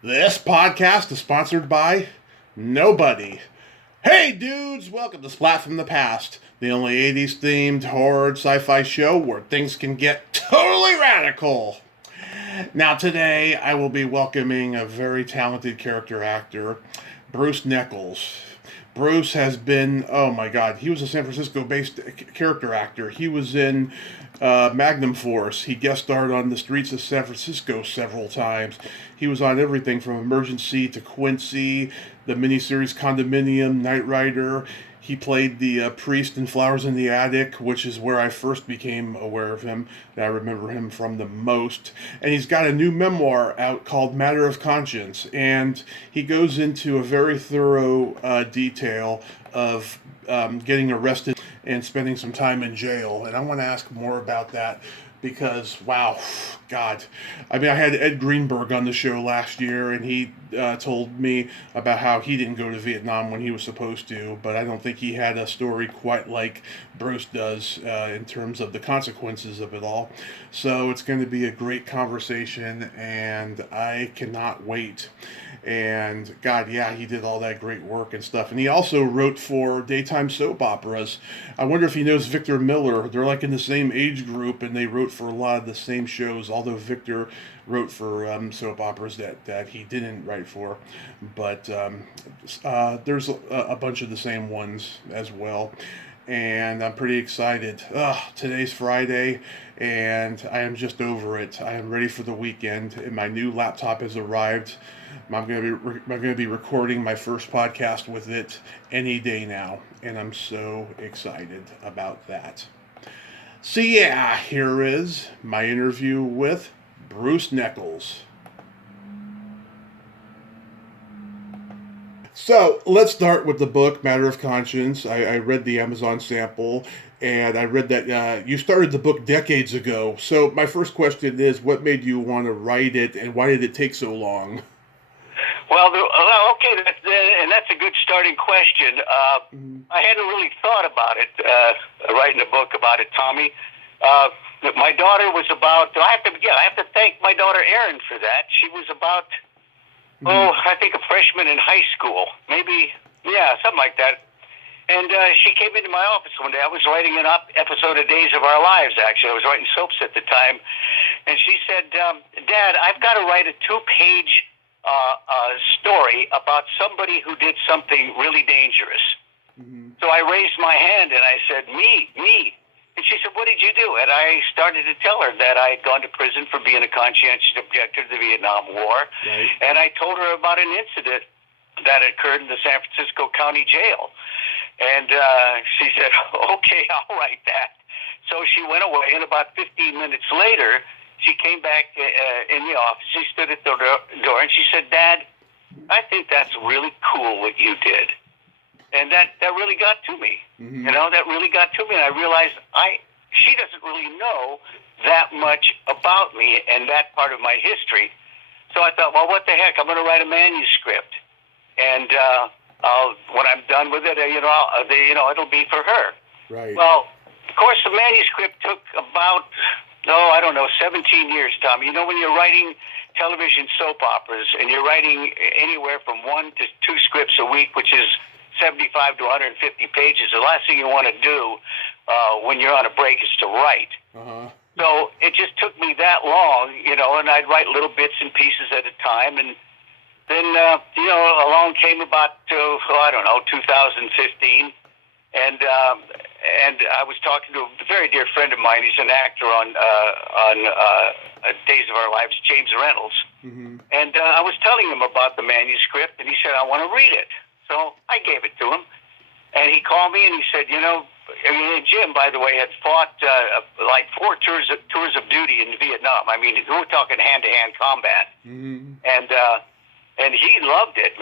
This podcast is sponsored by nobody. Hey dudes, welcome to Splat from the Past, the only 80s themed horror sci-fi show where things can get totally radical. Now today I will be welcoming a very talented character actor, Bruce Neckels. Bruce has been, oh my god, he was a San Francisco based character actor. He was in Magnum Force. He guest starred on the streets of San Francisco several times. He was on everything from Emergency to Quincy, the miniseries Condominium, Knight Rider. He played the priest in Flowers in the Attic, which is where I first became aware of him. I remember him from the most. And he's got a new memoir out called Matter of Conscience. And he goes into a very thorough detail of getting arrested and spending some time in jail. And I want to ask more about that because, wow, God. I mean, I had Ed Greenberg on the show last year, and he told me about how he didn't go to Vietnam when he was supposed to, but I don't think he had a story quite like Bruce does in terms of the consequences of it all. So it's going to be a great conversation, and I cannot wait. And God, yeah, he did all that great work and stuff. And he also wrote for daytime soap operas. I wonder if he knows Victor Miller. They're like in the same age group, and they wrote for a lot of the same shows. Although Victor wrote for soap operas that he didn't write for, but there's a bunch of the same ones as well. And I'm pretty excited. Today's Friday, and I am just over it. I am ready for the weekend, and my new laptop has arrived. I'm gonna be recording my first podcast with it any day now, and I'm so excited about that. So yeah, here is my interview with Bruce Neckels. So let's start with the book, Matter of Conscience. I read the Amazon sample, and I read that you started the book decades ago. So my first question is, what made you want to write it, and why did it take so long? Okay, that's a good starting question. Mm-hmm. I hadn't really thought about it, writing a book about it, Tommy. My daughter was about. I have to thank my daughter Erin for that. She was about, I think a freshman in high school, maybe, yeah, something like that. And she came into my office one day. I was writing an episode of Days of Our Lives, actually. I was writing soaps at the time. And she said, Dad, I've got to write a two-page story about somebody who did something really dangerous. Mm-hmm. So I raised my hand and I said, me. And she said, what did you do? And I started to tell her that I had gone to prison for being a conscientious objector to the Vietnam War. Right. And I told her about an incident that occurred in the San Francisco County Jail. And she said, okay, I'll write that. So she went away, and about 15 minutes later, she came back in the office. She stood at the door, and she said, Dad, I think that's really cool what you did. And that really got to me. Mm-hmm. You know, that really got to me. And I realized she doesn't really know that much about me and that part of my history. So I thought, well, what the heck? I'm going to write a manuscript. And when I'm done with it, it'll be for her. Right. Well, of course, the manuscript took about, 17 years, Tom. You know, when you're writing television soap operas and you're writing anywhere from 1 to 2 scripts a week, which is 75 to 150 pages, the last thing you want to do when you're on a break is to write. Uh-huh. So it just took me that long, and I'd write little bits and pieces at a time. And then, along came about, 2015. And I was talking to a very dear friend of mine. He's an actor on Days of Our Lives, James Reynolds. Mm-hmm. And I was telling him about the manuscript, and he said, I want to read it. So I gave it to him. And he called me, and he said, Jim, by the way, had fought like 4 tours of duty in Vietnam. I mean, we're talking hand-to-hand combat. Mm-hmm. And he loved it.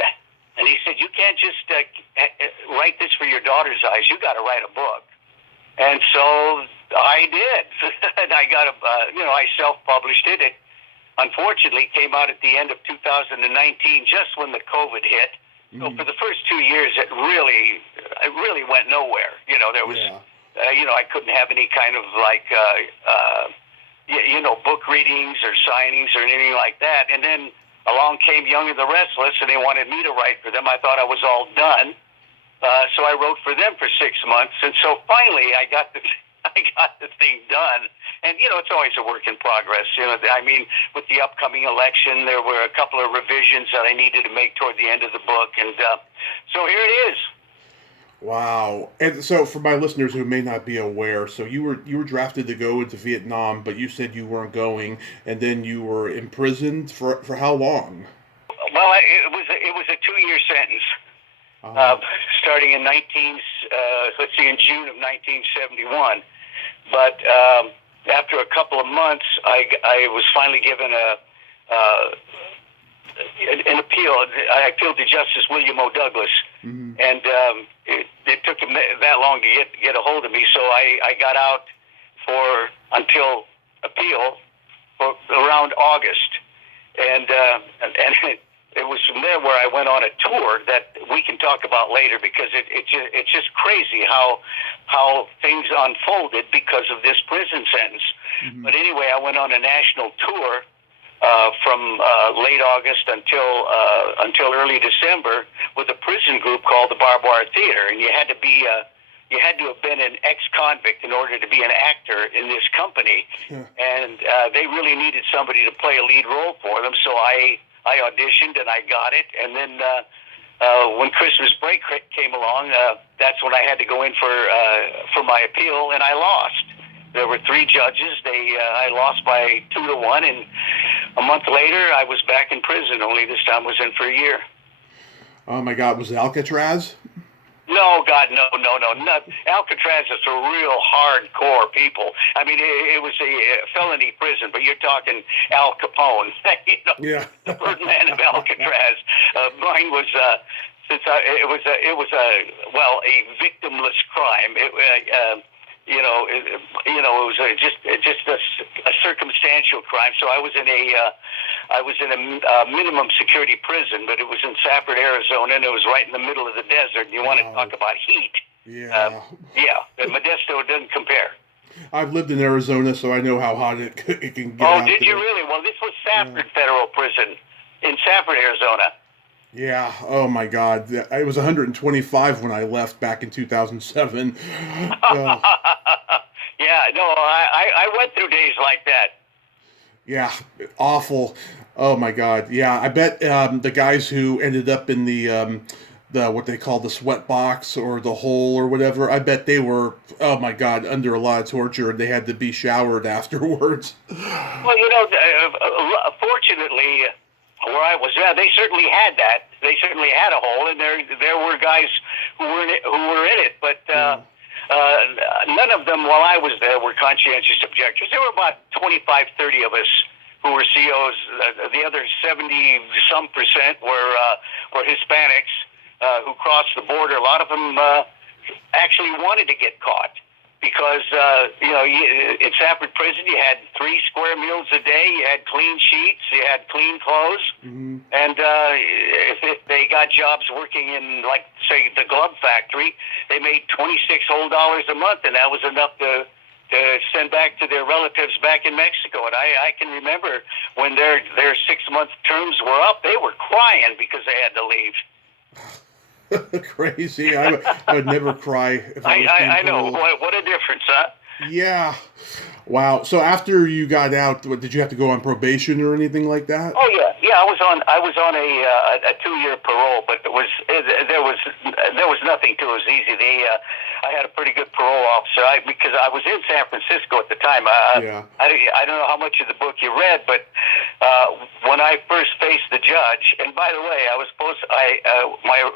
And he said, you can't just write this for your daughter's eyes. You got to write a book. And so I did. And I got I self-published it. It unfortunately came out at the end of 2019, just when the COVID hit. Mm-hmm. So for the first 2 years, it really went nowhere. There was, I couldn't have any kind of book readings or signings or anything like that. And then along came Young and the Restless, and they wanted me to write for them. I thought I was all done, so I wrote for them for 6 months, and so finally I got the thing done. And it's always a work in progress. I mean, with the upcoming election, there were a couple of revisions that I needed to make toward the end of the book, and so here it is. Wow. And so for my listeners who may not be aware, so you were drafted to go into Vietnam, but you said you weren't going, and then you were imprisoned for how long? Well, it was a 2-year sentence, starting in in June of 1971. But after a couple of months, I was finally given an appeal. I appealed to Justice William O. Douglas, and it took him that long to get a hold of me. So I got out until appeal for around August, and it was from there where I went on a tour that we can talk about later, because it's just crazy how things unfolded because of this prison sentence. But anyway, I went on a national tour from late August until early December with a prison group called the Barbed Wire Theater, and you had to have been an ex-convict in order to be an actor in this company. And they really needed somebody to play a lead role for them, so I auditioned and I got it. And then when Christmas break came along, that's when I had to go in for my appeal, and I lost. There were 3 judges. I lost by 2-1, and a month later I was back in prison. Only this time was in for a year. Oh my God, was it Alcatraz? No, God, no. Alcatraz is for real hardcore people. I mean, it was a felony prison, but you're talking Al Capone, Yeah. The Birdman of Alcatraz. Mine was it was a victimless crime. It was just a circumstantial crime. So I was in a minimum security prison, but it was in Safford, Arizona, and it was right in the middle of the desert. You want to talk about heat? Yeah. Modesto doesn't compare. I've lived in Arizona, so I know how hot it can get. Oh, did you really? Well, this was Safford Federal Prison in Safford, Arizona. Yeah. Oh my God. It was 125 when I left back in 2007. Yeah. No, I went through days like that. Yeah. Awful. Oh my God. Yeah. I bet the guys who ended up in the what they call the sweat box or the hole or whatever, I bet they were, oh my God, under a lot of torture, and they had to be showered afterwards. Well, fortunately, where I was, they certainly had that. They certainly had a hole, and there were guys who were in it, but none of them, while I was there, were conscientious objectors. There were about 25, 30 of us who were COs. The other 70-some% were Hispanics who crossed the border. A lot of them actually wanted to get caught, because in Safford Prison you had 3 square meals a day, you had clean sheets, you had clean clothes, and if they got jobs working in, like, say, the glove factory, they made $26 whole a month, and that was enough to send back to their relatives back in Mexico. And I can remember when their 6-month terms were up, they were crying because they had to leave. Crazy. I would never cry if I was being I know. paroled. What a difference, huh? Yeah. Wow. So after you got out, did you have to go on probation or anything like that? Oh yeah. I was on a 2-year parole, but there was nothing to it. It was easy. I had a pretty good parole officer. Because I was in San Francisco at the time. Yeah. I don't know how much of the book you read, but when I first faced the judge, and by the way, my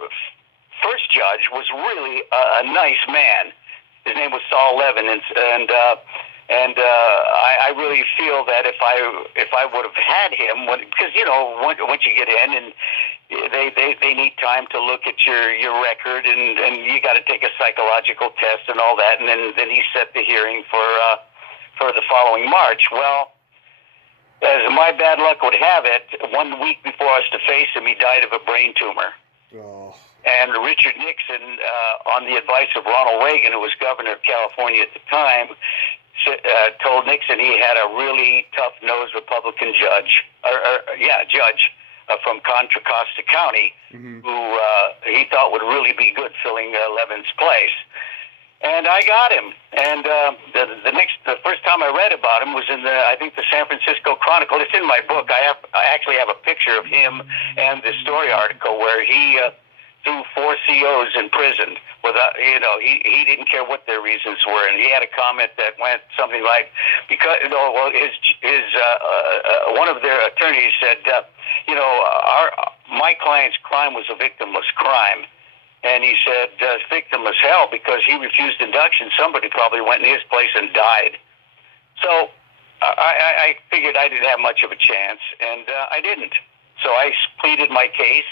first judge was really a nice man. His name was Saul Levin, and I really feel that if I would have had him, because once you get in, and they need time to look at your record, and you got to take a psychological test and all that, and then he set the hearing for the following March. Well, as my bad luck would have it, 1 week before I was to face him, he died of a brain tumor. Oh. And Richard Nixon, on the advice of Ronald Reagan, who was governor of California at the time, told Nixon he had a really tough-nosed Republican judge, from Contra Costa County, who he thought would really be good filling Levin's place. And I got him. And the first time I read about him was in I think the San Francisco Chronicle. It's in my book. I actually have a picture of him and the story article where he threw 4 COs in prison without, he didn't care what their reasons were. And he had a comment that went something like, because, one of their attorneys said, my client's crime was a victimless crime. And he said, victimless hell, because he refused induction. Somebody probably went in his place and died. So I figured I didn't have much of a chance, and I didn't. So I pleaded my case,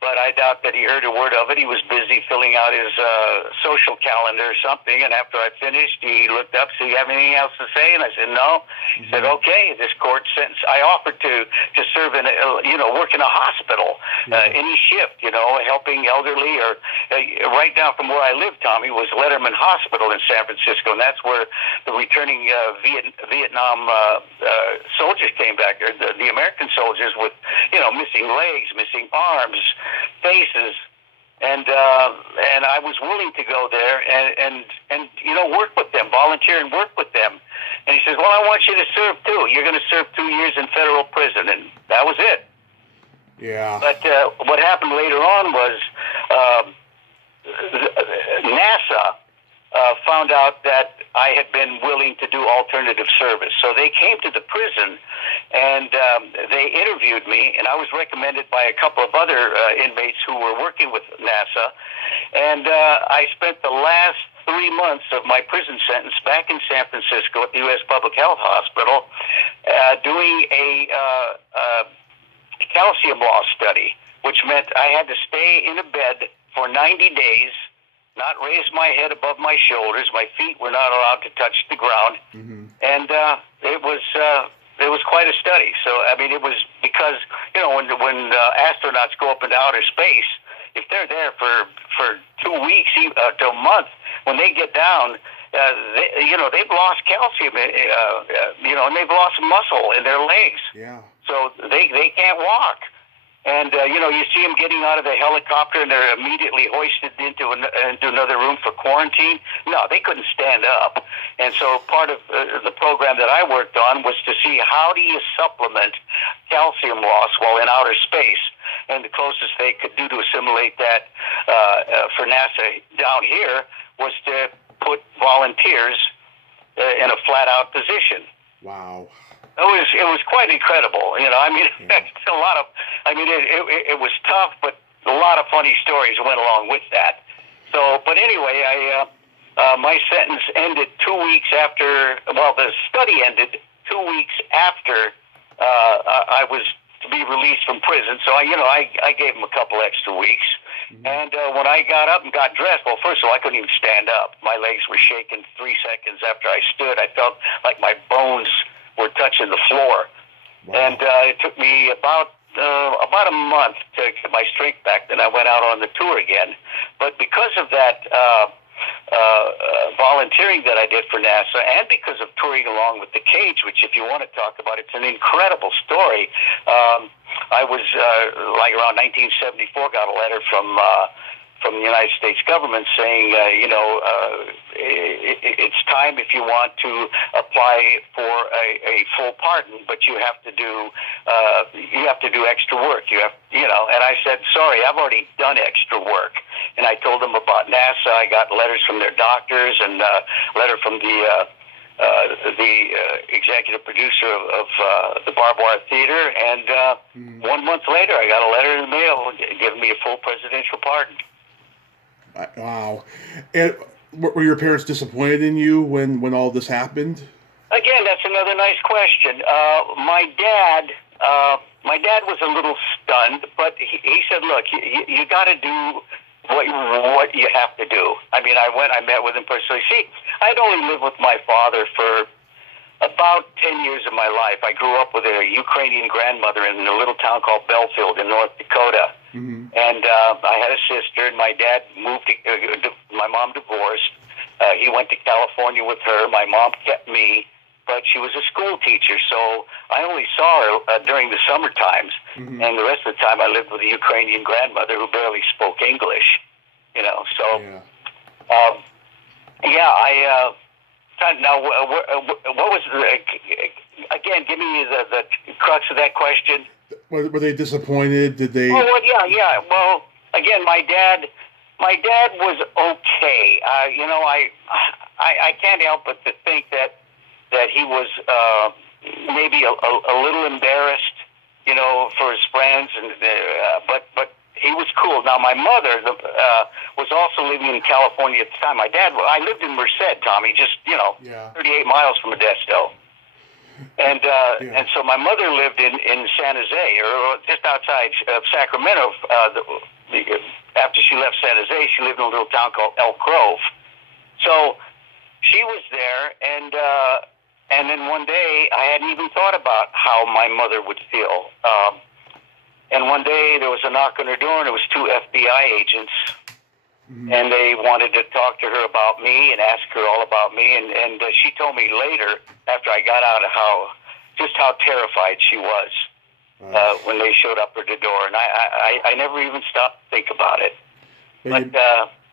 but I doubt that he heard a word of it. He was busy filling out his social calendar or something, and after I finished, he looked up, "So you have anything else to say?" And I said, "No." He said, "Okay, this court sentence." I offered to serve in work in a hospital, any shift, helping elderly, or right down from where I live, Tommy, was Letterman Hospital in San Francisco, and that's where the returning Vietnam soldiers came back there, the American soldiers with, missing legs, missing arms, faces, and I was willing to go there and work with them, volunteer and work with them. And he says, "Well, I want you to serve too. You're going to serve 2 years in federal prison," and that was it. Yeah. But what happened later on was NASA found out that I had been willing to do alternative service. So they came to the prison and they interviewed me, and I was recommended by a couple of other inmates who were working with NASA. And I spent the last 3 months of my prison sentence back in San Francisco at the U.S. Public Health Hospital doing a calcium loss study, which meant I had to stay in a bed for 90 days, not raise my head above my shoulders. My feet were not allowed to touch the ground. And it was quite a study. So, I mean, it was because, when astronauts go up into outer space, if they're there for 2 weeks to a month, when they get down, they've lost calcium, and they've lost muscle in their legs. Yeah. So they can't walk. And, you see them getting out of the helicopter and they're immediately hoisted into another room for quarantine. No, they couldn't stand up. And so part of the program that I worked on was to see how do you supplement calcium loss while in outer space. And the closest they could do to assimilate that for NASA down here was to put volunteers in a flat-out position. Wow. It was quite incredible, I mean, it's a lot of, it was tough, but a lot of funny stories went along with that. So, but anyway, my sentence ended 2 weeks after, the study ended 2 weeks after I was to be released from prison. So, I gave him a couple extra weeks. And when I got up and got dressed, well, first of all, I couldn't even stand up. My legs were shaking 3 seconds after I stood. I felt like my bones were touching the floor. Wow. And it took me about a month to get my strength back. Then I went out on the tour again. But because of that volunteering that I did for NASA, and because of touring along with the Cage, which, if you want to talk about, it's an incredible story. I was around 1974, got a letter from the United States government saying, it's time if you want to apply for a full pardon, but you have to do extra work. And I said, sorry, I've already done extra work. And I told them about NASA. I got letters from their doctors and a letter from the executive producer of the Barbed Wire Theater. And 1 month later, I got a letter in the mail giving me a full presidential pardon. Wow. And were your parents disappointed in you when all this happened? Again, that's another nice question. My dad was a little stunned, but he said, look, you got to do what you have to do. I mean, I met with him personally. See, I'd only lived with my father for about 10 years of my life. I grew up with a Ukrainian grandmother in a little town called Belfield in North Dakota. And I had a sister, and my dad moved my mom divorced. He went to California with her. My mom kept me. but she was a school teacher, so I only saw her during the summer times, and the rest of the time I lived with a Ukrainian grandmother who barely spoke English, you know. So, I now what was again? Give me the crux of that question. Were they disappointed? Did they? Oh, well, yeah. Well, again, my dad was okay. You know, I can't help but to think that he was maybe a little embarrassed, you know, for his friends, and but he was cool. Now, my mother was also living in California at the time. I lived in Merced, Tommy, just 38 miles from Modesto. And so my mother lived in San Jose, or just outside of Sacramento. After she left San Jose, she lived in a little town called Elk Grove. So she was there, and then one day I hadn't even thought about how my mother would feel. And one day there was a knock on her door, and it was two FBI agents. And they wanted to talk to her about me and ask her all about me. And she told me later, after I got out, just how terrified she was when they showed up at the door. And I never even stopped to think about it. But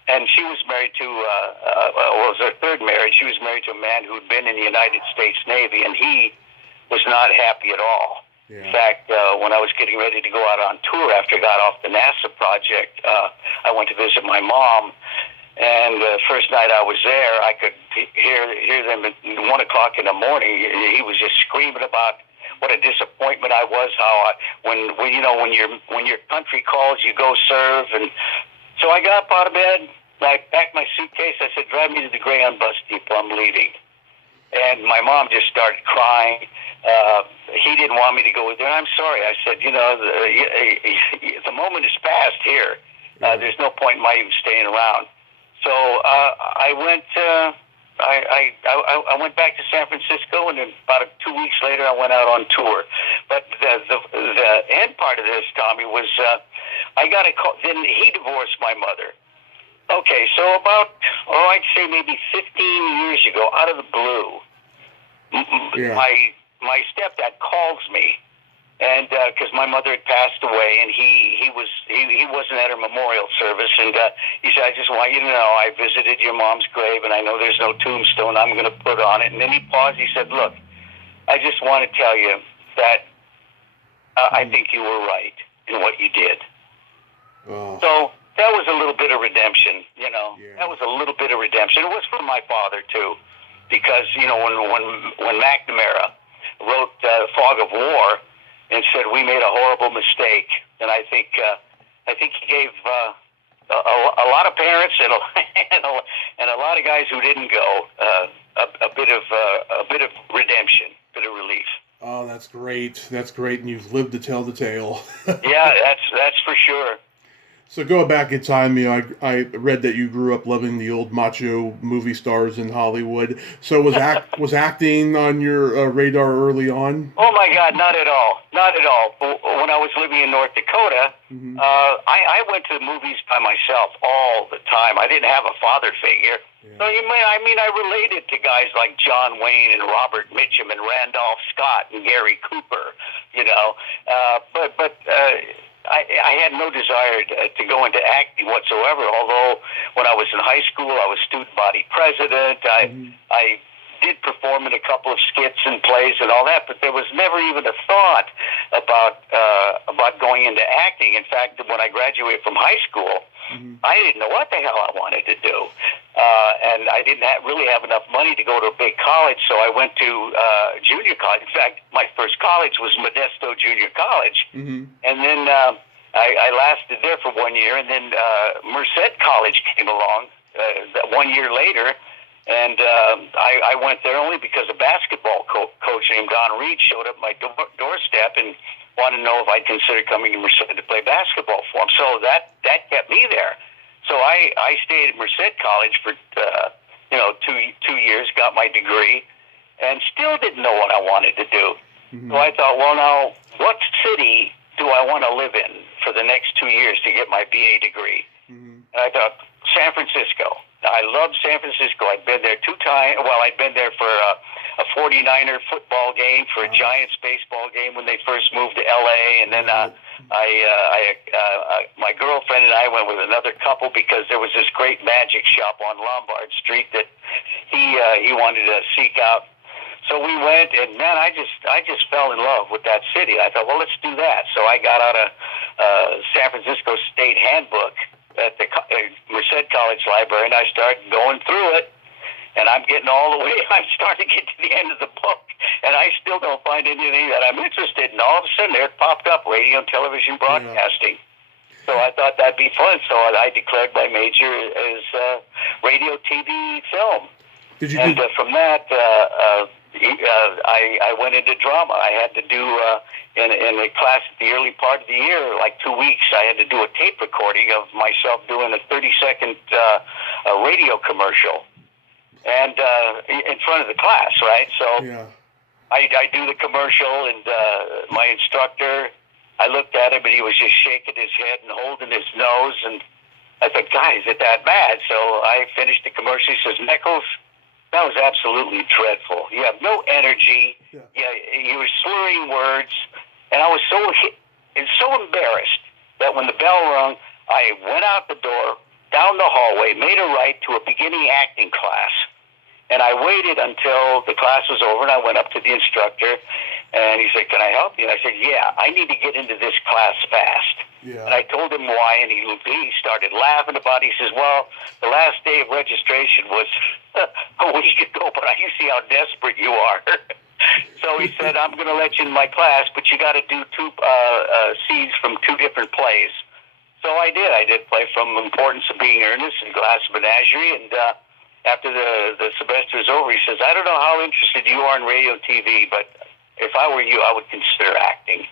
and she was married to, it was her third marriage. She was married to a man who'd been in the United States Navy, and he was not happy at all. Yeah. In fact, when I was getting ready to go out on tour after I got off the NASA project, I went to visit my mom, and the first night I was there, I could hear them at 1 o'clock in the morning. He was just screaming about what a disappointment I was, how when your country calls, you go serve. And so I got up out of bed, I packed my suitcase, I said, drive me to the Greyhound bus depot, I'm leaving. And my mom just started crying. He didn't want me to go with her. I'm sorry. I said, the moment is past here. There's no point in my even staying around. So I went. I went back to San Francisco, and then about 2 weeks later, I went out on tour. But the end part of this, Tommy, was I got a call. Then he divorced my mother. Okay, so about I'd say maybe 15 years ago, out of the blue, my stepdad calls me, and because my mother had passed away, and he wasn't at her memorial service, and he said, I just want you to know I visited your mom's grave, and I know there's no tombstone I'm going to put on it. And then he paused. He said, look, I just want to tell you that I think you were right in what you did. Oh. So that was a little bit of redemption, you know. Yeah. That was a little bit of redemption. It was for my father too, because when McNamara wrote Fog of War and said we made a horrible mistake, and I think he gave a lot of parents and a lot of guys who didn't go a bit of redemption, a bit of relief. Oh, that's great. That's great, and you've lived to tell the tale. Yeah, that's for sure. So going back in time, I read that you grew up loving the old macho movie stars in Hollywood. So was acting on your radar early on? Oh my God, not at all, not at all. When I was living in North Dakota, I went to the movies by myself all the time. I didn't have a father figure. Yeah. So I related to guys like John Wayne and Robert Mitchum and Randolph Scott and Gary Cooper, you know, but. I had no desire to go into acting whatsoever, although when I was in high school, I was student body president. I did perform in a couple of skits and plays and all that, but there was never even a thought about going into acting. In fact, when I graduated from high school, I didn't know what the hell I wanted to do. And I didn't really have enough money to go to a big college, so I went to junior college. In fact, my first college was Modesto Junior College. And then I lasted there for 1 year, and then Merced College came along 1 year later, and I went there only because a basketball coach named Don Reed showed up at my doorstep and wanted to know if I'd consider coming to Merced to play basketball for him. So that kept me there. So I stayed at Merced College for 2 years, got my degree, and still didn't know what I wanted to do. So I thought, well, now what city do I want to live in for the next 2 years to get my BA degree? And I thought San Francisco. I love San Francisco. I'd been there 2 times. Well, I'd been there for a 49er football game, for a Giants baseball game when they first moved to L.A., and then my girlfriend and I went with another couple because there was this great magic shop on Lombard Street that he wanted to seek out. So we went, and man, I just fell in love with that city. I thought, well, let's do that. So I got out a San Francisco State Handbook at the Merced College Library, and I started going through it. And I'm getting all the way. I'm starting to get to the end of the book, and I still don't find anything that I'm interested in. All of a sudden, there it popped up: radio and television broadcasting. Yeah. So I thought that'd be fun. So I declared my major as radio, TV, film. Did you? And from that, I went into drama. I had to do in a class at the early part of the year, like 2 weeks. I had to do a tape recording of myself doing a 30-second radio commercial. And in front of the class, right? So yeah. I do the commercial, and my instructor, I looked at him, and he was just shaking his head and holding his nose, and I thought, "God, is it that bad?" So I finished the commercial. He says, "Neckels, that was absolutely dreadful. You have no energy. Yeah, you were slurring words," and I was so embarrassed that when the bell rung, I went out the door, down the hallway, made a right to a beginning acting class. And I waited until the class was over, and I went up to the instructor, and he said, "Can I help you?" And I said, "Yeah, I need to get into this class fast." Yeah. And I told him why, and he started laughing about it. He says, "Well, the last day of registration was a week ago, but you see how desperate you are." So he said, "I'm going to let you in my class, but you got to do 2 scenes from 2 different plays." So I did. I did play from Importance of Being Earnest and Glass Menagerie, and after the semester is over, he says, "I don't know how interested you are in radio and TV, but if I were you, I would consider acting."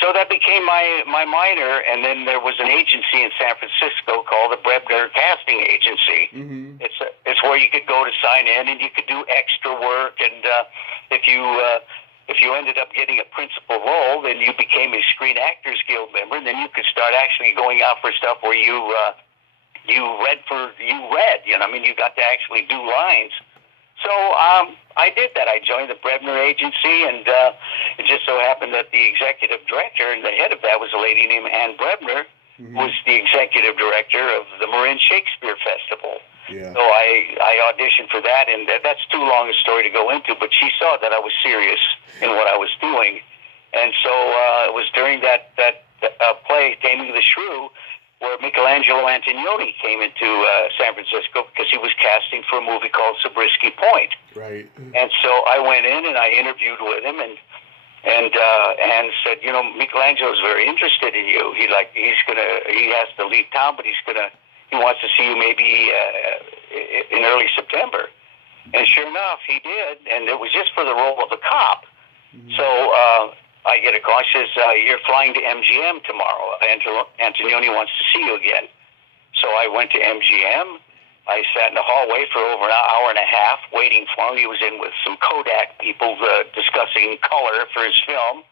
So that became my minor, and then there was an agency in San Francisco called the Brebner Casting Agency. Mm-hmm. It's where you could go to sign in, and you could do extra work, and if you ended up getting a principal role, then you became a Screen Actors Guild member, and then you could start actually going out for stuff where you read, you know, I mean, you got to actually do lines. So I did that. I joined the Brebner Agency, and it just so happened that the executive director and the head of that was a lady named Ann Brebner, who was the executive director of the Marin Shakespeare Festival. Yeah. So I auditioned for that, and that's too long a story to go into, but she saw that I was serious in what I was doing. And so it was during that play, Taming the Shrew, where Michelangelo Antonioni came into San Francisco because he was casting for a movie called Zabriskie Point. Right. And so I went in and I interviewed with him and said, "You know, Michelangelo's very interested in you. He has to leave town, but he wants to see you maybe in early September." And sure enough, he did, and it was just for the role of a cop. Mm-hmm. So I get a call. She says, "You're flying to MGM tomorrow. Antonioni wants to see you again." So I went to MGM. I sat in the hallway for over an hour and a half waiting for him. He was in with some Kodak people discussing color for his film.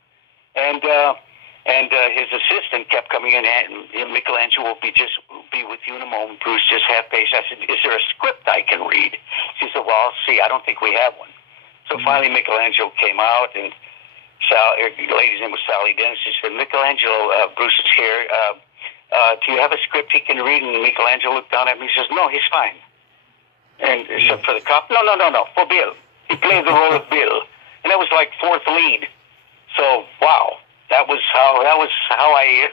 And his assistant kept coming in, and "Michelangelo will be with you in a moment. Bruce, just have patience." I said, "Is there a script I can read?" She said, "Well, I'll see. I don't think we have one." So finally Michelangelo came out, and the lady's name was Sally Dennis. She said, "Michelangelo, Bruce is here. Do you have a script he can read?" And Michelangelo looked down at me. He says, "No, he's fine." And so for the cop, no, for Bill. He played the role of Bill, and that was like 4th lead. So wow, that was how I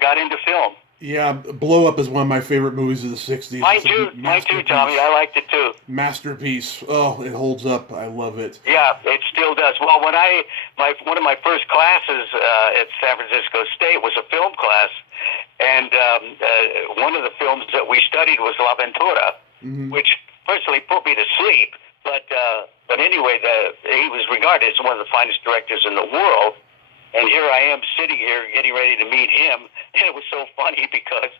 got into film. Yeah, Blow Up is one of my favorite movies of the 60s. Mine too, Tommy. I liked it too. Masterpiece. Oh, it holds up. I love it. Yeah, it still does. Well, when one of my first classes at San Francisco State was a film class, and one of the films that we studied was La Ventura, which personally put me to sleep. But anyway, he was regarded as one of the finest directors in the world. And here I am sitting here getting ready to meet him. And it was so funny because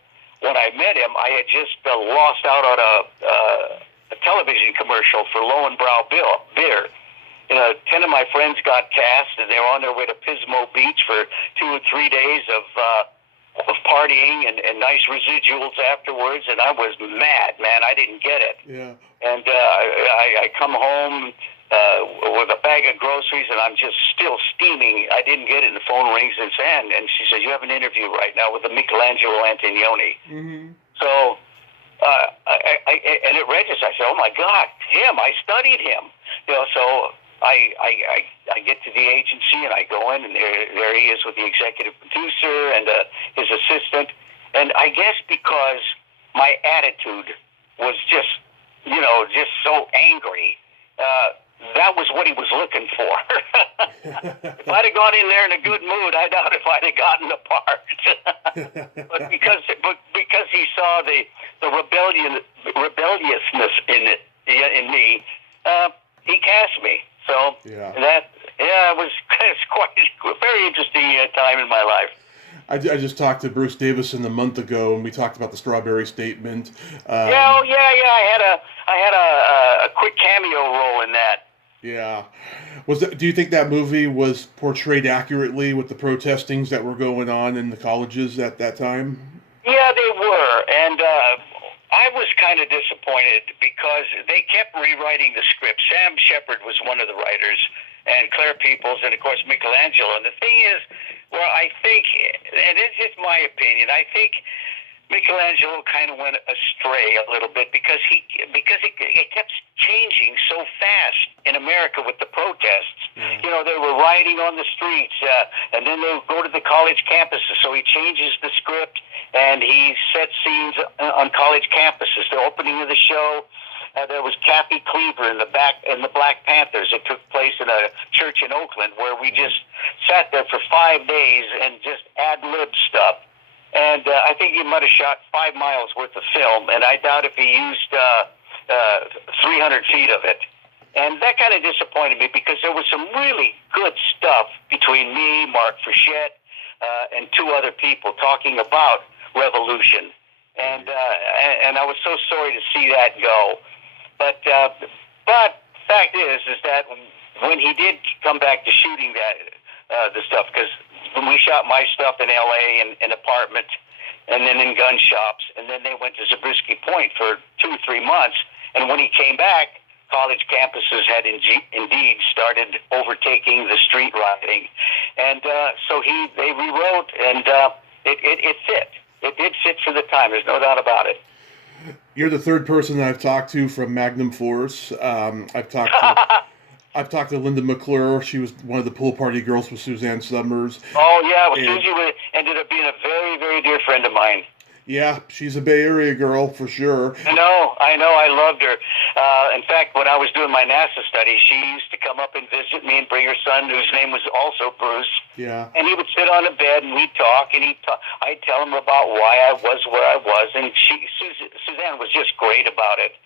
when I met him, I had just lost out on a television commercial for Lowenbrow beer. 10 of my friends got cast, and they were on their way to Pismo Beach for 2 or 3 days of partying and nice residuals afterwards, and I was mad, man. I didn't get it. Yeah. And I come home with a bag of groceries, and I'm just still steaming. I didn't get it, and the phone rings in his hand, and she says, "You have an interview right now with the Michelangelo Antonioni." Mm-hmm. So, and it registers. I said, "Oh my God, him! I studied him." So I get to the agency, and I go in, and there he is with the executive producer and his assistant. And I guess because my attitude was just so angry, that was what he was looking for. If I'd have gone in there in a good mood, I doubt if I'd have gotten the part. but because he saw the rebelliousness in me, he cast me. So it was quite a very interesting time in my life. I just talked to Bruce Davison a month ago, and we talked about the Strawberry Statement. I had a quick cameo role in that. Yeah. Do you think that movie was portrayed accurately with the protestings that were going on in the colleges at that time? Yeah, they were, and I was kind of disappointed because they kept rewriting the script. Sam Shepard was one of the writers, and Claire Peoples, and of course Michelangelo. And the thing is, well, I think, and it's just my opinion, I think Michelangelo kind of went astray a little bit because it kept changing so fast in America with the protests. Mm. They were rioting on the streets, and then they would go to the college campuses. So he changes the script, and he set scenes on college campuses. The opening of the show, there was Kathy Cleaver in the Black Panthers. It took place in a church in Oakland where we just sat there for 5 days and just ad-lib stuff. And I think he might have shot 5 miles worth of film, and I doubt if he used 300 feet of it. And that kind of disappointed me because there was some really good stuff between me, Mark Frechette, and 2 other people talking about revolution. And I was so sorry to see that go. But fact is that when he did come back to shooting the stuff, because when we shot my stuff in L.A. in an apartment, and then in gun shops, and then they went to Zabriskie Point for 2 or 3 months. And when he came back, college campuses had indeed started overtaking the street rioting, and so they rewrote, and it fit. It did fit for the time. There's no doubt about it. You're the third person that I've talked to from Magnum Force. I've talked to Linda McClure. She was one of the pool party girls with Suzanne Summers. Oh, yeah. Well, Susie ended up being a very, very dear friend of mine. Yeah, she's a Bay Area girl for sure. I know. I loved her. In fact, when I was doing my NASA study, she used to come up and visit me and bring her son, whose name was also Bruce. Yeah. And he would sit on a bed and we'd talk, and I'd tell him about why I was where I was, and Suzanne was just great about it.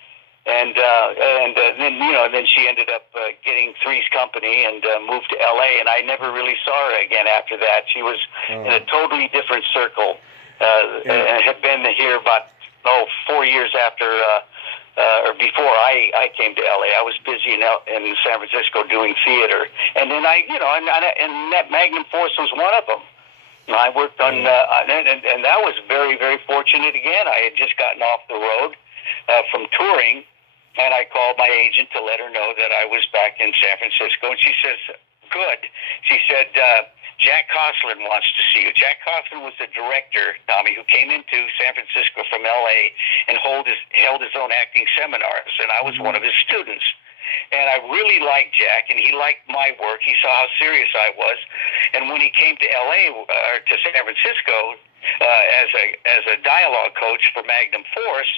And then she ended up getting Three's Company and moved to L.A. And I never really saw her again after that. She was in a totally different circle. And had been here about 4 years after or before I came to LA. I was busy in San Francisco doing theater, and then and that Magnum Force was one of them. I worked on and that was very, very fortunate. Again, I had just gotten off the road from touring, and I called my agent to let her know that I was back in San Francisco, and she says, "Good." She said, Jack Coslin wants to see you. Jack Coslin was the director, Tommy, who came into San Francisco from L.A. and held his own acting seminars, and I was one of his students. And I really liked Jack, and he liked my work. He saw how serious I was. And when he came to L.A., to San Francisco, as a dialogue coach for Magnum Force,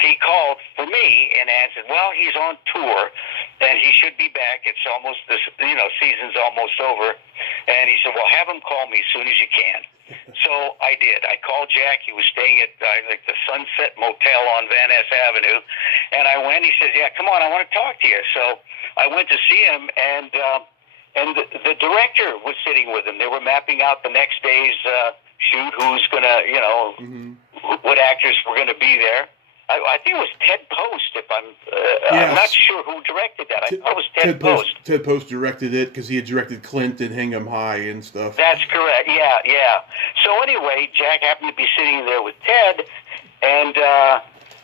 he called for me and said, "Well, he's on tour, and he should be back. It's almost season's almost over." And he said, "Well, have him call me as soon as you can." So I did. I called Jack. He was staying at the Sunset Motel on Van Ness Avenue, and I went. He says, "Yeah, come on, I want to talk to you." So I went to see him, and the director was sitting with him. They were mapping out the next day's shoot, who's gonna, what actors were gonna be there. I think it was Ted Post. If I'm not Yes. sure who directed that. I thought it was Ted Post. Ted Post directed it because he had directed Clint and Hang 'em High and stuff. That's correct. Yeah. So anyway, Jack happened to be sitting there with Ted, and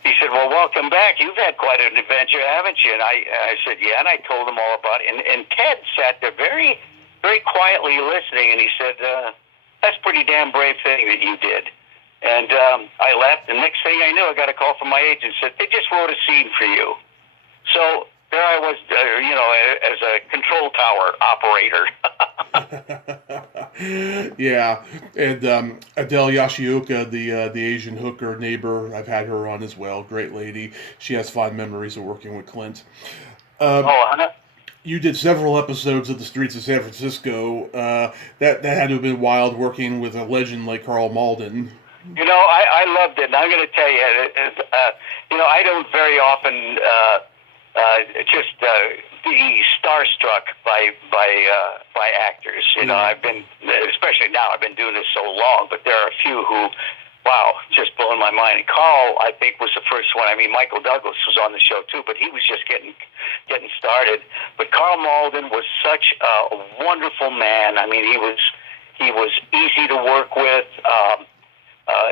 he said, "Well, welcome back. You've had quite an adventure, haven't you?" And I said, "Yeah." And I told him all about it. And Ted sat there very, very quietly listening, and he said, "That's a pretty damn brave thing that you did." And I left, and next thing I knew, I got a call from my agent, said, "They just wrote a scene for you." So there I was, as a control tower operator. Yeah, and Adele Yashioka, the Asian hooker neighbor, I've had her on as well. Great lady. She has fond memories of working with Clint. You did several episodes of The Streets of San Francisco. That had to have been wild working with a legend like Carl Malden. I loved it. And I'm going to tell you, I don't very often just be starstruck by actors. I've been, especially now, I've been doing this so long, but there are a few who, wow, just blowing my mind. And Carl, I think, was the first one. I mean, Michael Douglas was on the show too, but he was just getting started. But Carl Malden was such a wonderful man. I mean, he was easy to work with.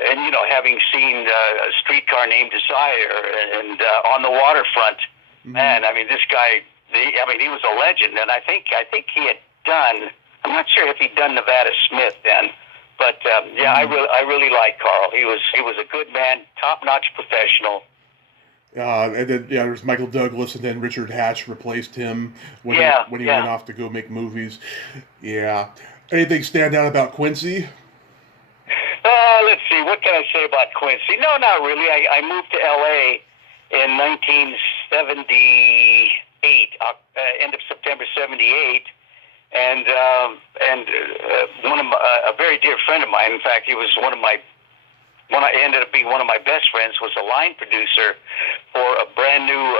And having seen A Streetcar Named Desire and On the Waterfront, man, I mean, this guy, he was a legend. And I think he had done, I'm not sure if he'd done Nevada Smith then, but I really liked Carl. He was a good man, top-notch professional. And then there's Michael Douglas, and then Richard Hatch replaced him when he went off to go make movies. Yeah. Anything stand out about Quincy? Let's see. What can I say about Quincy? No, not really. I moved to L.A. in 1978, end of September '78, and a very dear friend of mine. In fact, he was ended up being one of my best friends. Was a line producer for a brand new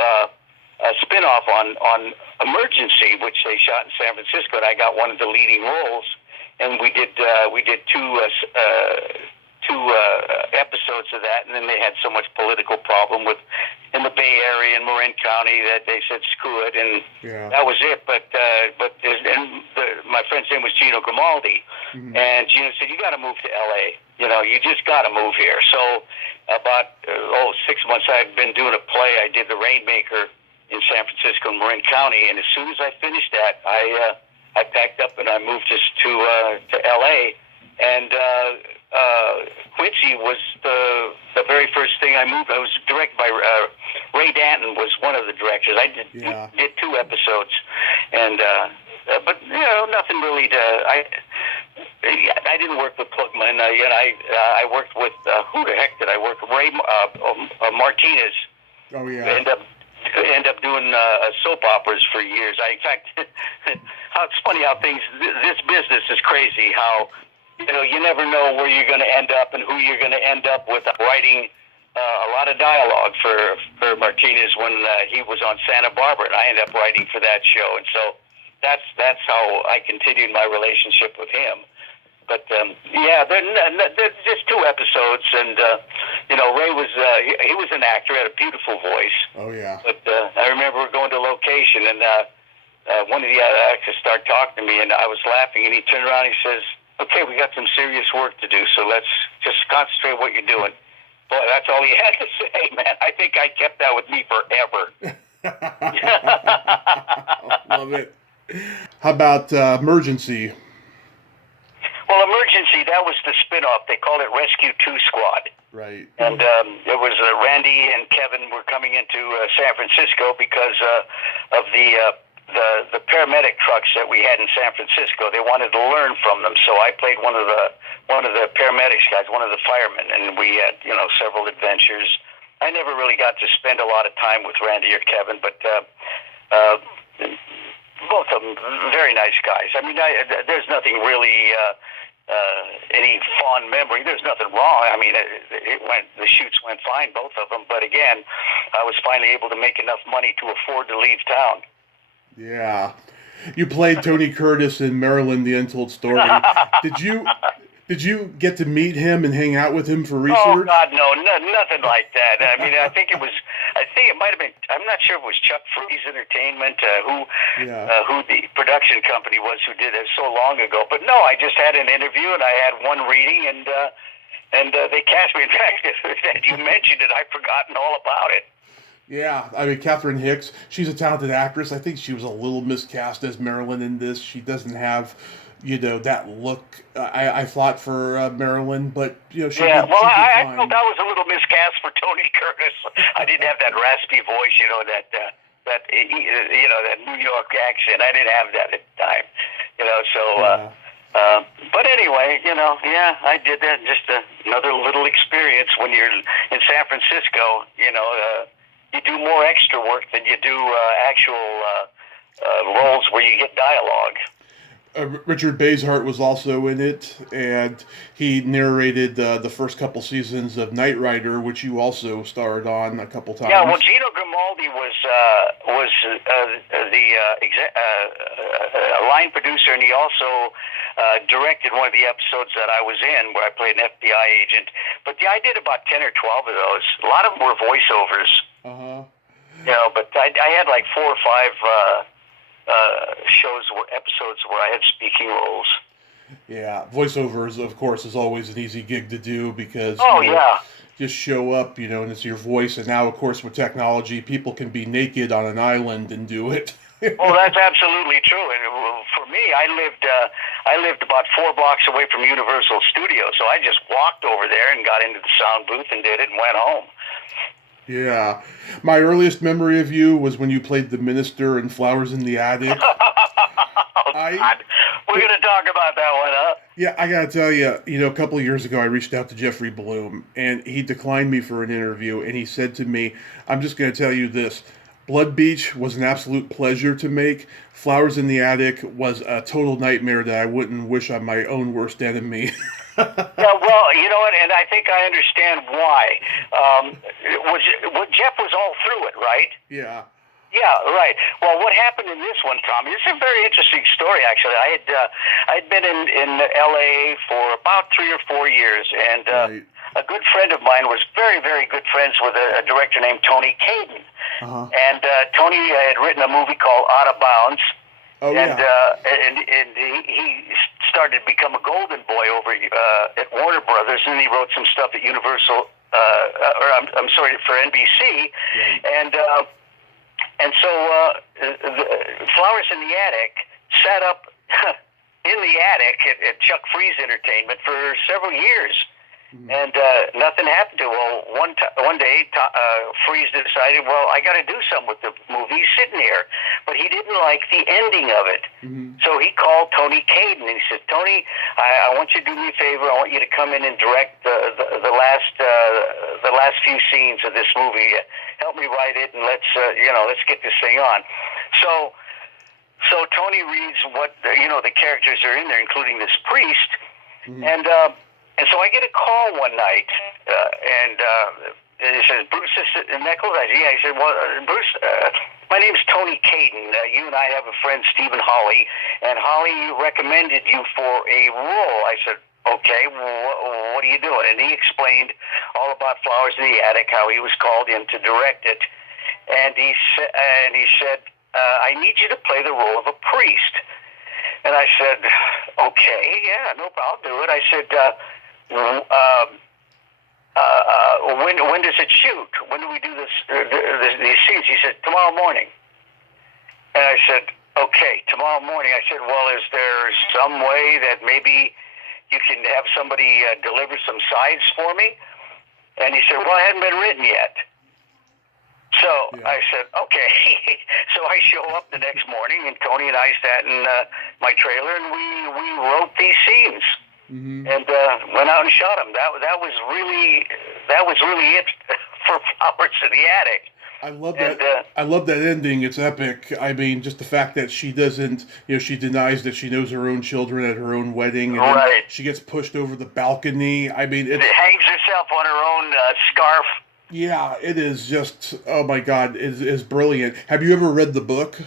spinoff on Emergency, which they shot in San Francisco, and I got one of the leading roles. And we did two episodes of that, and then they had so much political problem in the Bay Area and Marin County that they said screw it, and that was it. But my friend's name was Gino Grimaldi, and Gino said, "You got to move to L.A. You just got to move here." So about 6 months I'd been doing a play. I did The Rainmaker in San Francisco and Marin County, and as soon as I finished that, I packed up and I moved to L.A. And Quincy was the very first thing I moved. I was directed by Ray Danton was one of the directors. I did 2 episodes, and but nothing really I didn't work with Klugman. I worked with who the heck did I work with? Ray Martinez. Oh yeah. End up doing soap operas for years. In fact, it's funny how this business is crazy. How you never know where you're going to end up and who you're going to end up with. Writing a lot of dialogue for Martinez when he was on Santa Barbara, and I ended up writing for that show. And so that's how I continued my relationship with him. But they're just 2 episodes, and Ray was he was an actor, had a beautiful voice. Oh yeah. But I remember going to location, and one of the actors started talking to me, and I was laughing, and he turned around and he says, "Okay, we got some serious work to do, so let's just concentrate on what you're doing." Boy, that's all he had to say, man. I think I kept that with me forever. Love it. How about Emergency? Well, Emergency, that was the spinoff. They called it Rescue 2 Squad. Right. And it was Randy and Kevin were coming into San Francisco because of the paramedic trucks that we had in San Francisco. They wanted to learn from them, so I played one of the paramedics guys, one of the firemen, and we had several adventures. I never really got to spend a lot of time with Randy or Kevin, but both of them very nice guys. I mean, there's nothing really any fond memory. There's nothing wrong. I mean, the shoots went fine, both of them. But again, I was finally able to make enough money to afford to leave town. Yeah, you played Tony Curtis in Maryland: The Untold Story. Did you get to meet him and hang out with him for research? Oh God, no, nothing like that. I mean, I think it might have been. I'm not sure if it was Chuck Freeze Entertainment who the production company was who did it so long ago. But no, I just had an interview and I had one reading and they cast me. In fact, that you mentioned it, I've forgotten all about it. Yeah, I mean, Catherine Hicks, she's a talented actress. I think she was a little miscast as Marilyn in this. She doesn't have, that look I thought for Marilyn, but, she did fine. I felt I was a little miscast for Tony Curtis. I didn't have that raspy voice, that New York accent. I didn't have that at the time, but anyway, I did that. Just another little experience when you're in San Francisco, you do more extra work than you do actual roles where you get dialogue. Richard Basehart was also in it, and he narrated the first couple seasons of Knight Rider, which you also starred on a couple times. Yeah, well, Gino Grimaldi was the line producer, and he also directed one of the episodes that I was in, where I played an FBI agent. But I did about 10 or 12 of those. A lot of them were voiceovers. But I had like 4 or 5 episodes where I had speaking roles. Yeah, voiceovers, of course, is always an easy gig to do because just show up, and it's your voice. And now, of course, with technology, people can be naked on an island and do it. Well, that's absolutely true. And for me, I lived about 4 blocks away from Universal Studios, so I just walked over there and got into the sound booth and did it and went home. Yeah. My earliest memory of you was when you played the minister in Flowers in the Attic. We're going to talk about that one, huh? Yeah, I got to tell you, a couple of years ago, I reached out to Jeffrey Bloom, and he declined me for an interview, and he said to me, I'm just going to tell you this. Blood Beach was an absolute pleasure to make. Flowers in the Attic was a total nightmare that I wouldn't wish on my own worst enemy. Yeah, well, you know what, and I think I understand why. Jeff was all through it, right? Yeah. Yeah, right. Well, what happened in this one, Tommy? This is a very interesting story, actually. I'd been in L.A. for about 3 or 4 years, and a good friend of mine was very, very good friends with a director named Tony Caden. And Tony had written a movie called Out of Bounds. And he started to become a golden boy over at Warner Brothers, and he wrote some stuff at Universal, for NBC, and so Flowers in the Attic sat up in the attic at Chuck Freeze Entertainment for several years. And nothing happened to it. Well, one day, Freeze decided, well, I got to do something with the movie. He's sitting here. But he didn't like the ending of it. So he called Tony Caden, and he said, Tony, I want you to do me a favor. I want you to come in and direct the last few scenes of this movie. Help me write it, and let's get this thing on. So Tony reads what, the characters are in there, including this priest. And so I get a call one night, and it says, Bruce Neckels? I said, yeah. He said, well, Bruce, my name's Tony Caden. You and I have a friend, Stephen Hawley, and Hawley recommended you for a role. I said, okay, what are you doing? And he explained all about Flowers in the Attic, how he was called in to direct it. And he said, I need you to play the role of a priest. And I said, okay, yeah, no problem, I'll do it. I said, when does it shoot? When do we do these scenes? He said, tomorrow morning. And I said, okay, tomorrow morning. I said, well, is there some way that maybe you can have somebody deliver some sides for me? And he said, well, it hadn't been written yet. So I said, okay. So I show up the next morning, and Tony and I sat in my trailer, and we wrote these scenes. And went out and shot him. That was really it for Flowers in the Attic. I love that. I love that ending. It's epic. I mean, just the fact that she doesn't, she denies that she knows her own children at her own wedding, and then she gets pushed over the balcony. I mean, it hangs herself on her own scarf. Yeah, it is just, oh my God, it is brilliant. Have you ever read the book?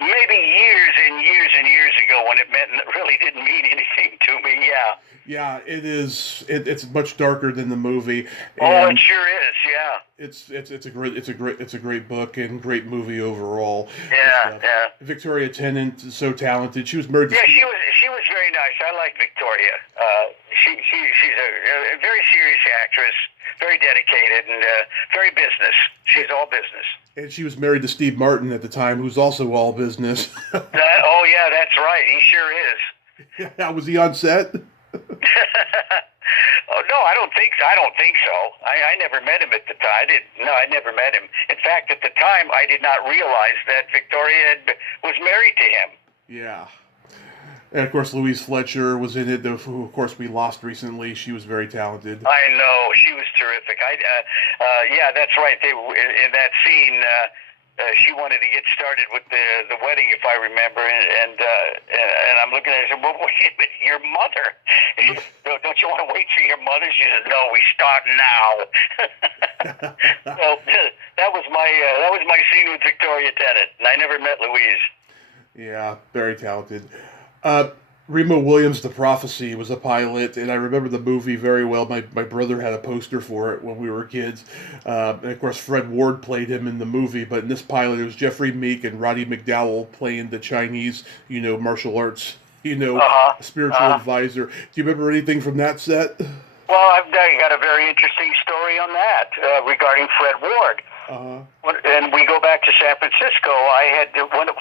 maybe years and years and years ago when it really didn't mean anything to me. Yeah. Yeah, it is. It's much darker than the movie, Oh, it and sure is. Yeah. it's a great book and great movie overall. And Yeah. stuff. Yeah. Victoria Tennant is so talented. She was married to Yeah, Steve. she was very nice. I like Victoria. She's a very serious actress, very dedicated, and very business. She's all business. And she was married to Steve Martin at the time, who's also all business. Oh yeah, that's right. He sure is. Yeah, was he on set? Oh no, I don't think so. I never met him at the time. I never met him. In fact, at the time, I did not realize that Victoria was married to him. Yeah. And of course, Louise Fletcher was in it, who of course we lost recently. She was very talented. I know, she was terrific. Yeah, that's right. In that scene, she wanted to get started with the wedding, if I remember, and I'm looking at her and said, "Well, wait a minute, your mother? Don't you want to wait for your mother?" She said, "No, we start now." So that was my scene with Victoria Tennant, and I never met Louise. Yeah, very talented. Remo Williams' The Prophecy was a pilot, and I remember the movie very well. My brother had a poster for it when we were kids. And of course, Fred Ward played him in the movie, but in this pilot, it was Jeffrey Meek and Roddy McDowell playing the Chinese, martial arts, spiritual advisor. Do you remember anything from that set? Well, I've got a very interesting story on that regarding Fred Ward. Uh-huh. And we go back to San Francisco.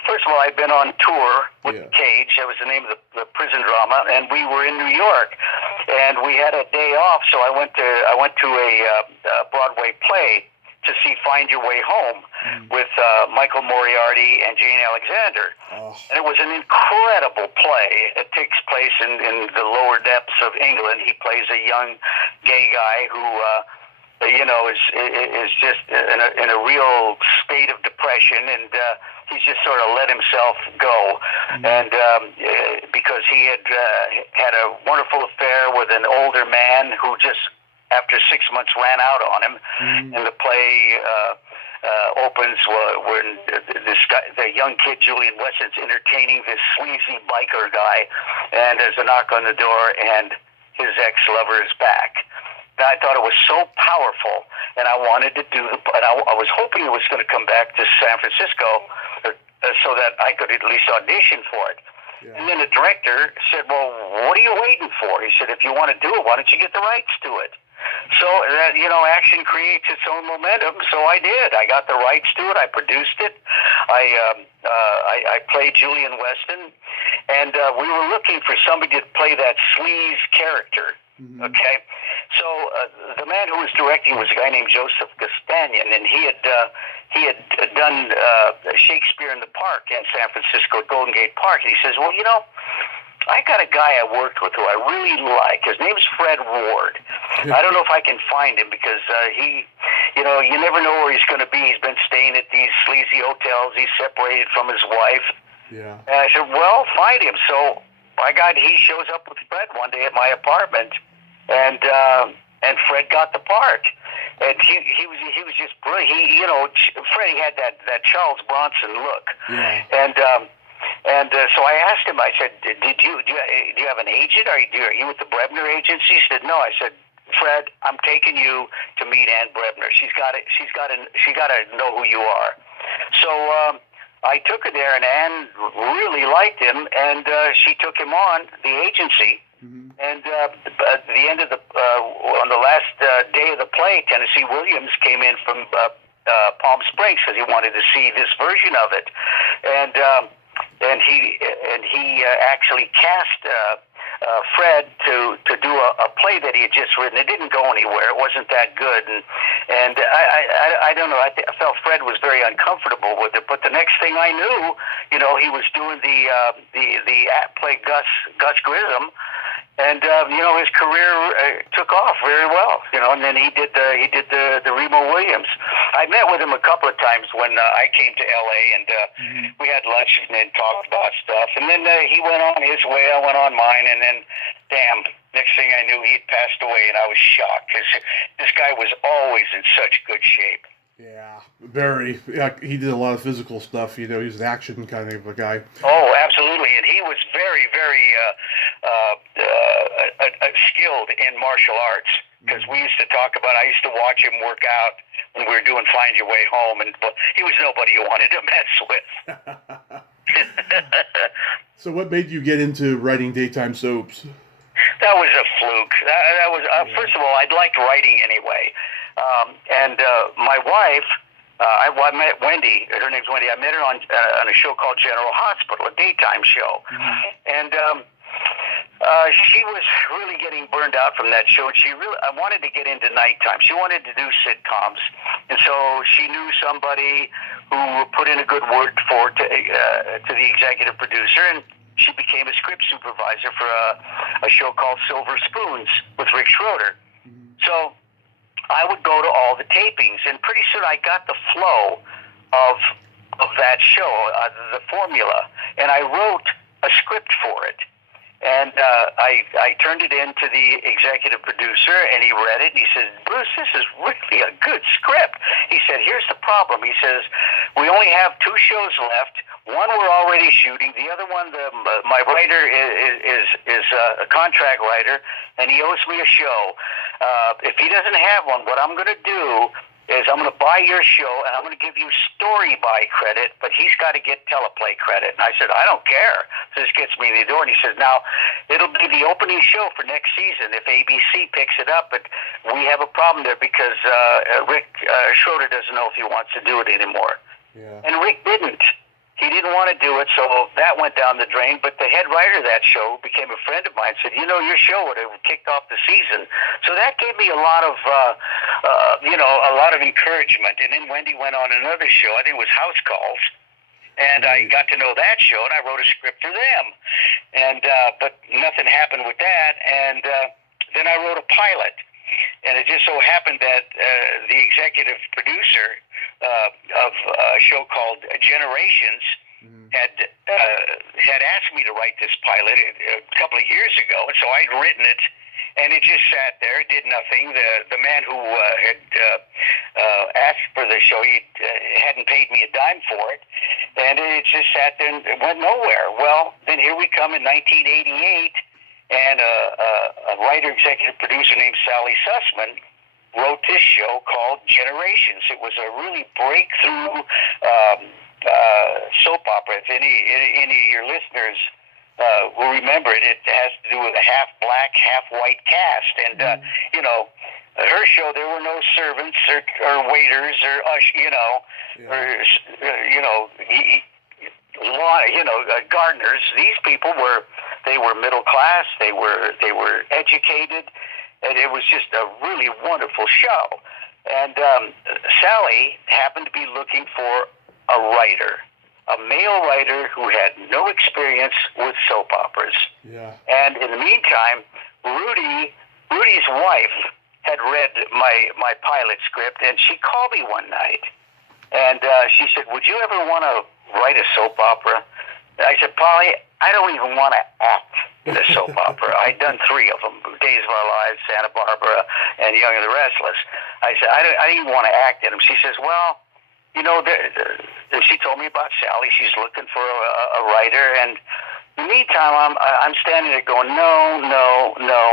First of all, I'd been on tour with Cage. That was the name of the prison drama, and we were in New York, and we had a day off. So I went to a Broadway play to see Find Your Way Home with Michael Moriarty and Jane Alexander. Oh. And it was an incredible play. It takes place in the lower depths of England. He plays a young gay guy who is just in a real state of depression, and he's just sort of let himself go. And because he had a wonderful affair with an older man who just, after 6 months, ran out on him. And the play opens when the young kid, Julian Weston's entertaining this sleazy biker guy, and there's a knock on the door, and his ex-lover is back. I thought it was so powerful, and I wanted to do and I was hoping it was going to come back to San Francisco so that I could at least audition for it. Yeah. And then the director said, "Well, what are you waiting for?" He said, "If you want to do it, why don't you get the rights to it?" So that action creates its own momentum. So I did. I got the rights to it. I produced it. I played Julian Weston, and we were looking for somebody to play that sleaze character. Okay, so the man who was directing was a guy named Joseph Gastanian, and he had done Shakespeare in the Park in San Francisco, Golden Gate Park. And he says, "Well, I got a guy I worked with who I really like. His name's Fred Ward. I don't know if I can find him because he, you never know where he's going to be. He's been staying at these sleazy hotels. He's separated from his wife." Yeah. And I said, "Well, find him." So he shows up with Fred one day at my apartment, and Fred got the part. And he was just brilliant. Freddie had that Charles Bronson look. Yeah. And so I asked him. I said, do you have an agent? Are you with the Brebner agency?" He said, "No." I said, "Fred, I'm taking you to meet Ann Brebner. She got to know who you are." So I took her there, and Ann really liked him, and she took him on the agency. And at the end of on the last day of the play, Tennessee Williams came in from Palm Springs because he wanted to see this version of it, and he actually cast Fred to do a play that he had just written. It didn't go anywhere. It wasn't that good, and I don't know. I felt Fred was very uncomfortable with it. But the next thing I knew, he was doing the play Gus Grissom. And his career took off very well. And then he did the Remo Williams. I met with him a couple of times when I came to L.A. and we had lunch and then talked about stuff. And then he went on his way, I went on mine, and then, next thing I knew, he had passed away, and I was shocked because this guy was always in such good shape. Yeah, very. Yeah, he did a lot of physical stuff. You know, he's an action kind of a guy. Oh, absolutely, and he was very, very skilled in martial arts because we used to talk about. I used to watch him work out when we were doing Find Your Way Home, and he was nobody you wanted to mess with. So, what made you get into writing daytime soaps? That was a fluke. That was first of all, I'd liked writing anyway, and my wife. I met Wendy. Her name's Wendy. I met her on a show called General Hospital, a daytime show, and she was really getting burned out from that show. And I wanted to get into nighttime. She wanted to do sitcoms, and so she knew somebody who put in a good word to the executive producer, and she became a script supervisor for a show called Silver Spoons with Rick Schroeder. So I would go to all the tapings, and pretty soon I got the flow of that show, the formula, and I wrote a script for it. And I turned it in to the executive producer, and he read it, and he said, "Bruce, this is really a good script." He said, "Here's the problem." He says, "We only have 2 shows left. One we're already shooting. The other one, my writer is a contract writer, and he owes me a show. If he doesn't have one, what I'm going to do is I'm going to buy your show, and I'm going to give you story buy credit, but he's got to get teleplay credit." And I said, "I don't care. This gets me in the door." And he says, "Now, it'll be the opening show for next season if ABC picks it up, but we have a problem there because Rick Schroeder doesn't know if he wants to do it anymore." Yeah. And Rick didn't. He didn't want to do it, so that went down the drain. But the head writer of that show became a friend of mine, said, "You know, your show would have kicked off the season." So that gave me a lot of, a lot of encouragement. And then Wendy went on another show, I think it was House Calls, and I got to know that show, and I wrote a script for them. And but nothing happened with that. And then I wrote a pilot. And it just so happened that the executive producer of a show called Generations had asked me to write this pilot a couple of years ago, and so I'd written it, and it just sat there, did nothing. The man who had asked for the show, he hadn't paid me a dime for it, and it just sat there and went nowhere. Well, then here we come in 1988. And a writer, executive producer named Sally Sussman wrote this show called Generations. It was a really breakthrough soap opera. If any of your listeners will remember it, it has to do with a half black, half white cast. And, her show, there were no servants or waiters or, gardeners. These people were middle class. They were educated, and it was just a really wonderful show. And Sally happened to be looking for a writer, a male writer who had no experience with soap operas. Yeah. And in the meantime, Rudy's wife had read my pilot script, and she called me one night, and she said, "Would you ever want to write a soap opera?" And I said, "Polly, I don't even want to act in a soap opera. I'd done 3 of them, Days of Our Lives, Santa Barbara, and Young and the Restless." I said, I didn't even want to act in them. She says, "Well, and she told me about Sally. She's looking for a writer. And in the meantime, I'm standing there going, no.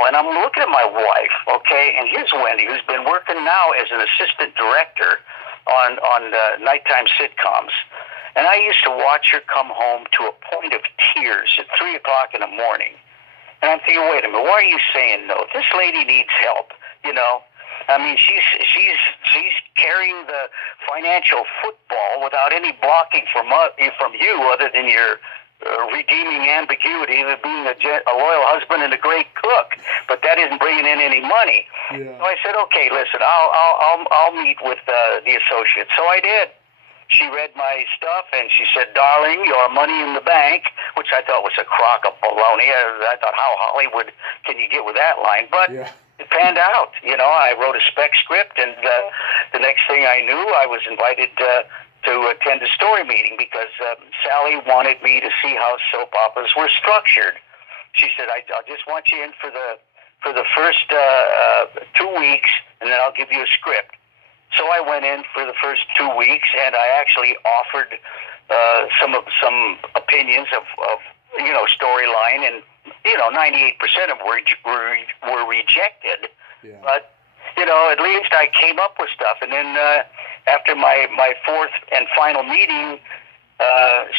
And I'm looking at my wife, okay? And here's Wendy, who's been working now as an assistant director on nighttime sitcoms. And I used to watch her come home to a point of tears at 3 o'clock in the morning. And I'm thinking, wait a minute, why are you saying no? This lady needs help, I mean, she's carrying the financial football without any blocking from you, other than your redeeming ambiguity of being a loyal husband and a great cook. But that isn't bringing in any money. Yeah. So I said, okay, listen, I'll meet with the associate. So I did. She read my stuff, and she said, "Darling, your money in the bank," which I thought was a crock of baloney. I thought, how Hollywood can you get with that line? But it panned out. I wrote a spec script, and the next thing I knew, I was invited to attend a story meeting because Sally wanted me to see how soap operas were structured. She said, "I just want you in for the first 2 weeks, and then I'll give you a script." So I went in for the first 2 weeks, and I actually offered some opinions of storyline, and 98% of them were rejected. Yeah. But at least I came up with stuff. And then after my fourth and final meeting,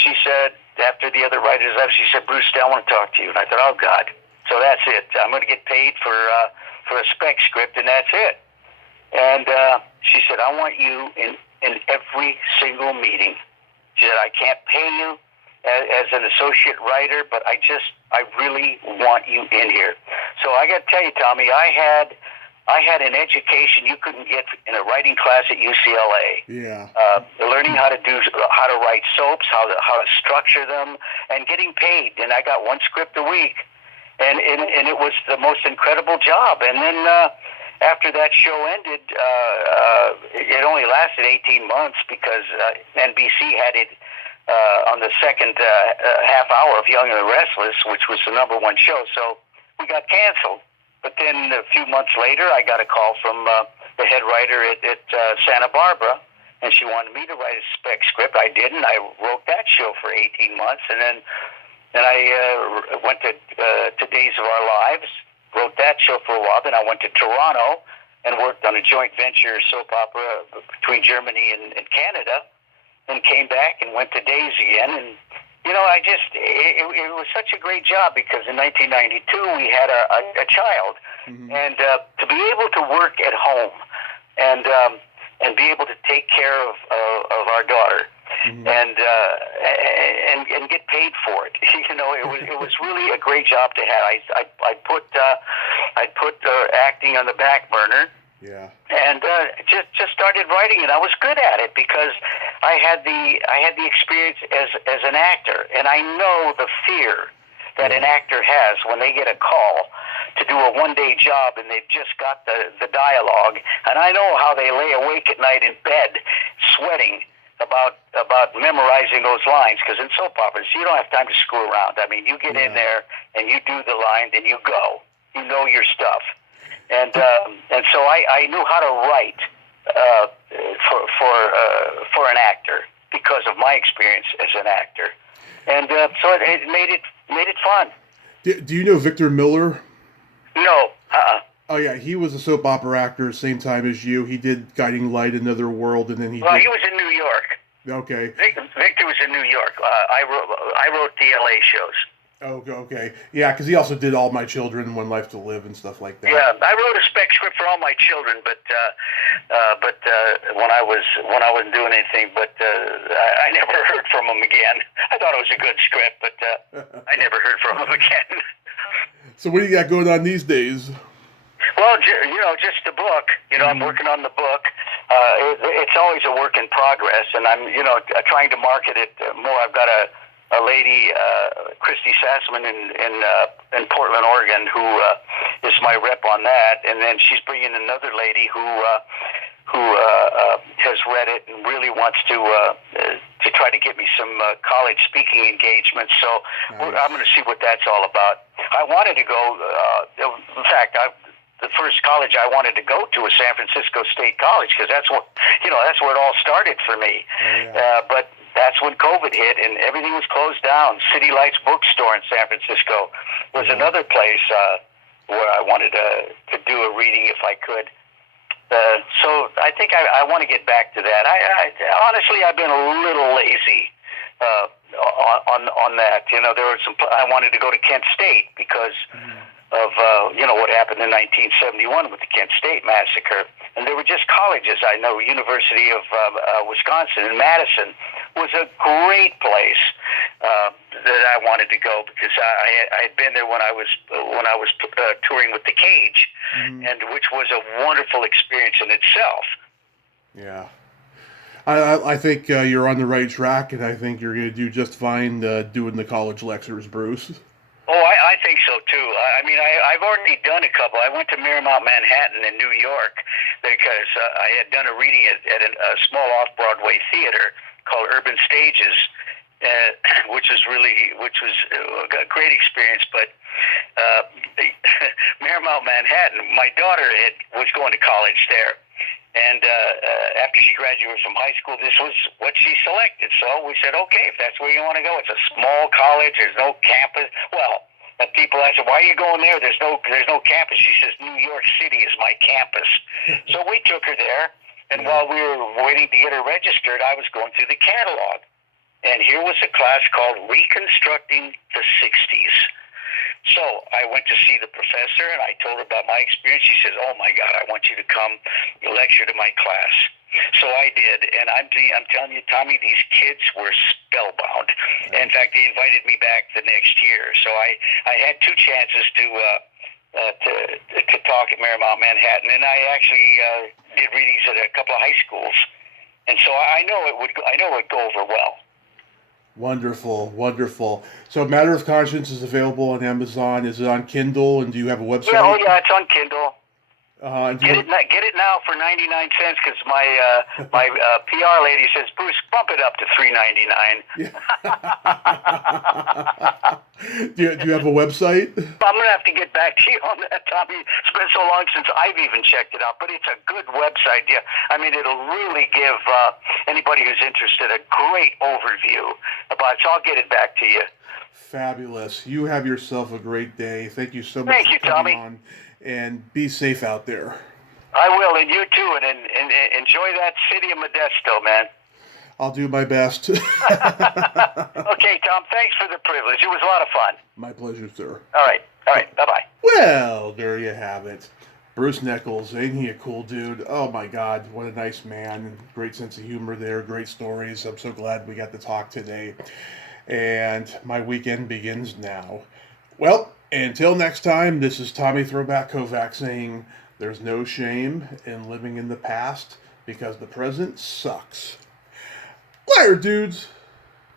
she said, after the other writers left, she said, "Bruce, I want to talk to you." And I thought, "Oh God, so that's it. I'm going to get paid for a spec script, and that's it." And she said, "I want you in every single meeting." She said, "I can't pay you as an associate writer, but I really want you in here." So I got to tell you, Tommy, I had an education you couldn't get in a writing class at UCLA. Yeah. Learning how to write soaps, how to structure them, and getting paid. And I got one script a week, and it was the most incredible job. And then after that show ended, it only lasted 18 months because NBC had it on the second half hour of Young and the Restless, which was the number one show. So we got canceled. But then a few months later, I got a call from the head writer at Santa Barbara, and she wanted me to write a spec script. I did, and I wrote that show for 18 months. And then I went to Days of Our Lives, wrote that show for a while. Then I went to Toronto and worked on a joint venture soap opera between Germany and Canada, and came back and went to Days again. And it was such a great job because in 1992 we had a child, Mm-hmm. and to be able to work at home and be able to take care of our daughter, Mm-hmm. and get paid for it. It was really a great job to have. I put acting on the back burner. Yeah. And just started writing, and I was good at it because I had the experience as an actor, and I know the fear that an actor has when they get a call to do a one-day job and they've just got the dialogue, and I know how they lay awake at night in bed sweating about memorizing those lines, because in soap operas you don't have time to screw around. I mean, you get in there and you do the line, and you go. You know your stuff. And so I knew how to write for an actor because of my experience as an actor, and so it made it fun. Do you know Victor Miller? No. Oh yeah, he was a soap opera actor same time as you. He did Guiding Light, Another World, and then he he was in New York. Okay. Victor was in New York. I wrote the LA shows. Oh, okay. Yeah, because he also did All My Children, One Life to Live, and stuff like that. Yeah, I wrote a spec script for All My Children, but when I wasn't doing anything, but I never heard from him again. I thought it was a good script, but I never heard from him again. So what do you got going on these days? Well, just the book. I'm working on the book. It's always a work in progress, and I'm trying to market it more. I've got a lady, Christy Sassman in Portland, Oregon, who is my rep on that, and then she's bringing another lady who has read it and really wants to try to get me some college speaking engagements. So I'm going to see what that's all about. I wanted to go. In fact, the first college I wanted to go to was San Francisco State College, because that's where it all started for me. But that's when COVID hit and everything was closed down. City Lights Bookstore in San Francisco was another place where I wanted to do a reading if I could. So I think I want to get back to that. I honestly, I've been a little lazy on that. There were I wanted to go to Kent State because of what happened in 1971 with the Kent State massacre, and there were just colleges. I know University of Wisconsin in Madison was a great place that I wanted to go, because I had been there when I was touring with the Cage, and which was a wonderful experience in itself. Yeah. I think you're on the right track, and I think you're going to do just fine doing the college lectures, Bruce. Oh, I think so too. I mean, I've already done a couple. I went to Marymount Manhattan in New York because I had done a reading at a small off-Broadway theater called Urban Stages, which was a great experience. But Marymount Manhattan, my daughter was going to college there, And after she graduated from high school, this was what she selected. So we said, okay, if that's where you want to go. It's a small college. There's no campus. Well, people asked her, why are you going there? There's no campus. She says, New York City is my campus. So we took her there. And while we were waiting to get her registered, I was going through the catalog. And here was a class called Reconstructing the 60s. So I went to see the professor, and I told her about my experience. She says, oh, my God, I want you to come lecture to my class. So I did, and I'm telling you, Tommy, these kids were spellbound. In fact, they invited me back the next year. So I had two chances to talk at Marymount Manhattan, and I actually did readings at a couple of high schools. And so I know it would go over well. Wonderful, wonderful. So Matter of Conscience is available on Amazon. Is it on Kindle? And do you have a website? Yeah, it's on Kindle. Get it now for 99 cents because my PR lady says, Bruce, bump it up to $3.99. Do you have a website? I'm gonna have to get back to you on that, Tommy. It's been so long since I've even checked it out, but it's a good website. Yeah, I mean it'll really give anybody who's interested a great overview about it. So I'll get it back to you. Fabulous. You have yourself a great day. Thank you so much Thank you, for coming Tommy. on. And be safe out there. I will, and you too, and enjoy that city of Modesto, man. I'll do my best. Okay, Tom, thanks for the privilege. It was a lot of fun. My pleasure, sir. All right, bye-bye. Well, there you have it. Bruce Neckels, ain't he a cool dude? Oh my God, what a nice man. Great sense of humor there, great stories. I'm so glad we got to talk today. And my weekend begins now. Well, until next time, this is Tommy Throwback Kovac saying there's no shame in living in the past because the present sucks. Later, dudes.